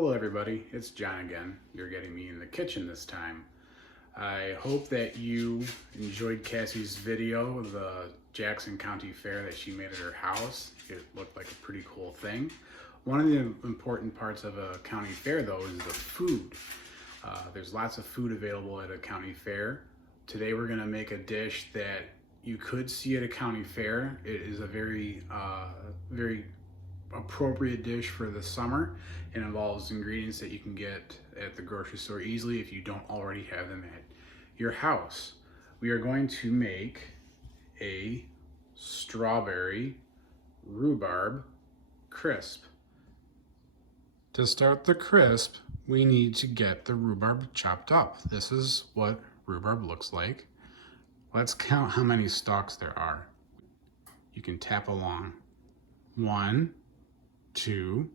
Hello everybody, it's John again. You're getting me in the kitchen this time. I hope that you enjoyed Cassie's video of the Jackson County Fair that she made at her house. It looked like a pretty cool thing. One of the important parts of a county fair though is the food. There's lots of food available at a county fair. Today we're going to make a dish that you could see at a county fair. It is a very appropriate dish for the summer. It involves ingredients that you can get at the grocery store easily if you don't already have them at your house. We are going to make a strawberry rhubarb crisp. To start the crisp, we need to get the rhubarb chopped up. This is what rhubarb looks like. Let's count how many stalks there are. You can tap along. 1, 2,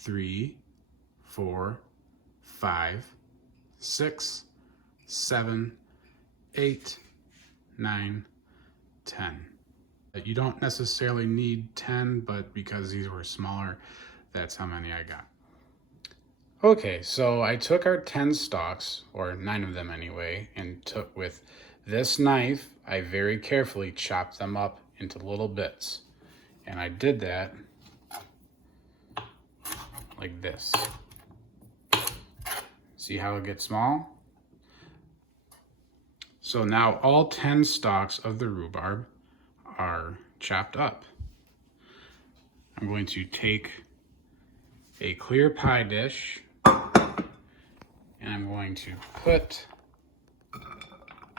3, 4, 5, 6, 7, 8, 9, 10. You don't necessarily need 10, but because these were smaller, that's how many I got. Okay, so I took our 10 stalks, or 9 of them anyway, and took with this knife, I very carefully chopped them up into little bits. And I did that like this. See how it gets small? So now all 10 stalks of the rhubarb are chopped up. I'm going to take a clear pie dish and I'm going to put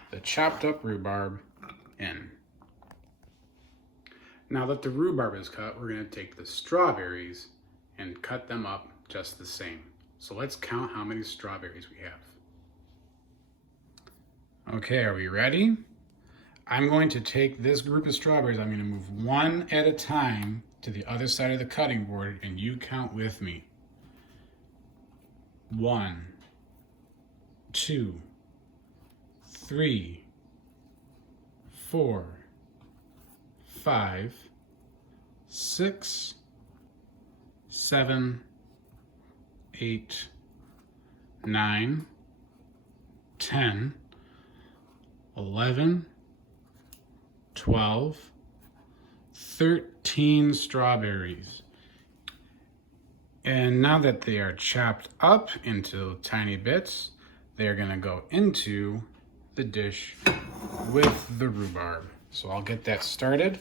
the chopped up rhubarb in. Now that the rhubarb is cut, we're going to take the strawberries and cut them up just the same. So let's count how many strawberries we have. Okay, are we ready? I'm going to take this group of strawberries, I'm going to move one at a time to the other side of the cutting board and you count with me. 1, 2, 3, 4, 5, 6, 7, 8, 9, 10, 11, 12, 13 strawberries. And now that they are chopped up into tiny bits, they're going to go into the dish with the rhubarb. So I'll get that started.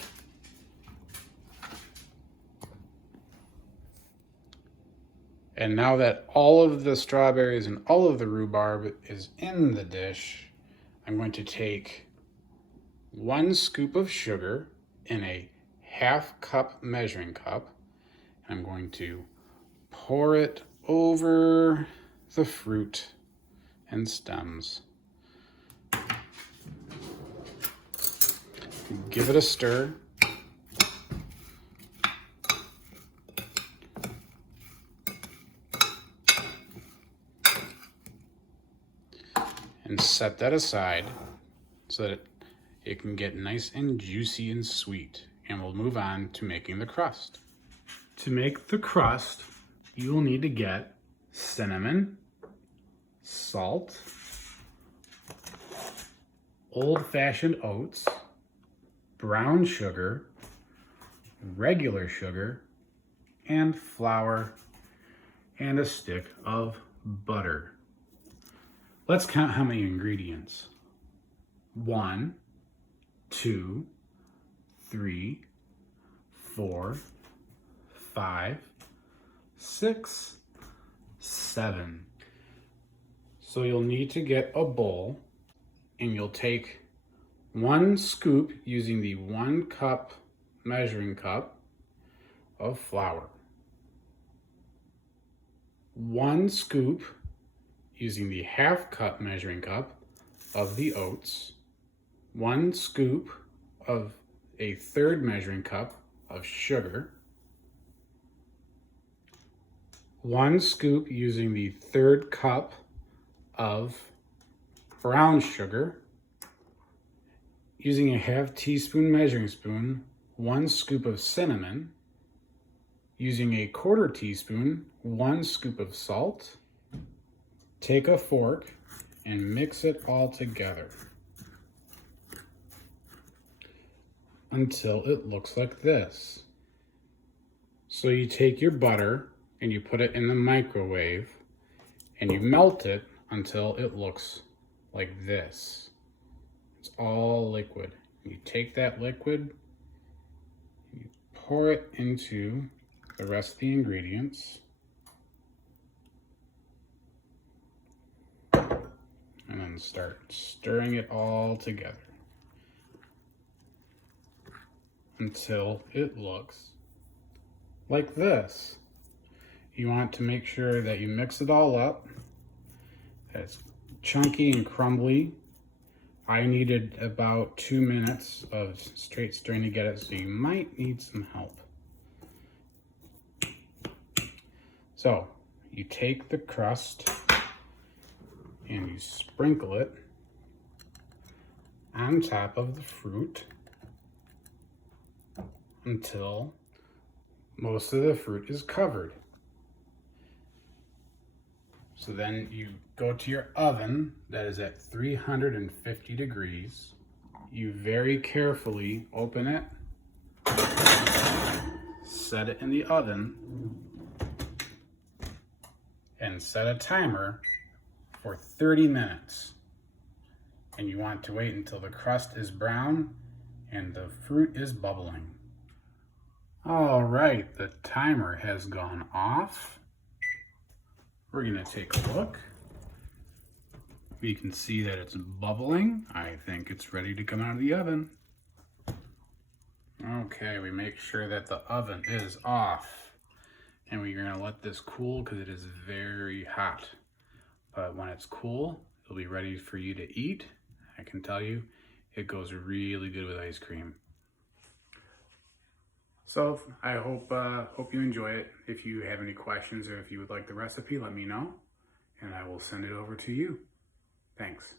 And now that all of the strawberries and all of the rhubarb is in the dish, I'm going to take 1 scoop of sugar in a 1/2 cup measuring cup. I'm going to pour it over the fruit and stems. Give it a stir. And set that aside so that it can get nice and juicy and sweet. And we'll move on to making the crust. To make the crust, you will need to get cinnamon, salt, old-fashioned oats, brown sugar, regular sugar, and flour, and a stick of butter. Let's count how many ingredients. 1, 2, 3, 4, 5, 6, 7. So you'll need to get a bowl and you'll take 1 scoop using the 1 cup measuring cup of flour, 1 scoop using the 1/2 cup measuring cup of the oats, 1 scoop of a 1/3 measuring cup of sugar, 1 scoop using the 1/3 cup of brown sugar, using a 1/2 teaspoon measuring spoon, 1 scoop of cinnamon, Using a 1/4 teaspoon, 1 scoop of salt, take a fork and mix it all together until it looks like this. So you take your butter and you put it in the microwave and you melt it until it looks like this. It's all liquid. You take that liquid, you pour it into the rest of the ingredients, and then start stirring it all together until it looks like this. You want to make sure that you mix it all up, that it's chunky and crumbly. I needed about 2 minutes of straight stirring to get it, so you might need some help. So you take the crust and you sprinkle it on top of the fruit until most of the fruit is covered. So then you go to your oven that is at 350 degrees. You very carefully open it, set it in the oven, and set a timer for 30 minutes. And you want to wait until the crust is brown and the fruit is bubbling. All right, the timer has gone off. We're gonna take a look. We can see that it's bubbling. I think it's ready to come out of the oven. Okay, we make sure that the oven is off. And we're gonna let this cool because it is very hot. But when it's cool, it'll be ready for you to eat. I can tell you, it goes really good with ice cream. So I hope you enjoy it. If you have any questions or if you would like the recipe, let me know and I will send it over to you. Thanks.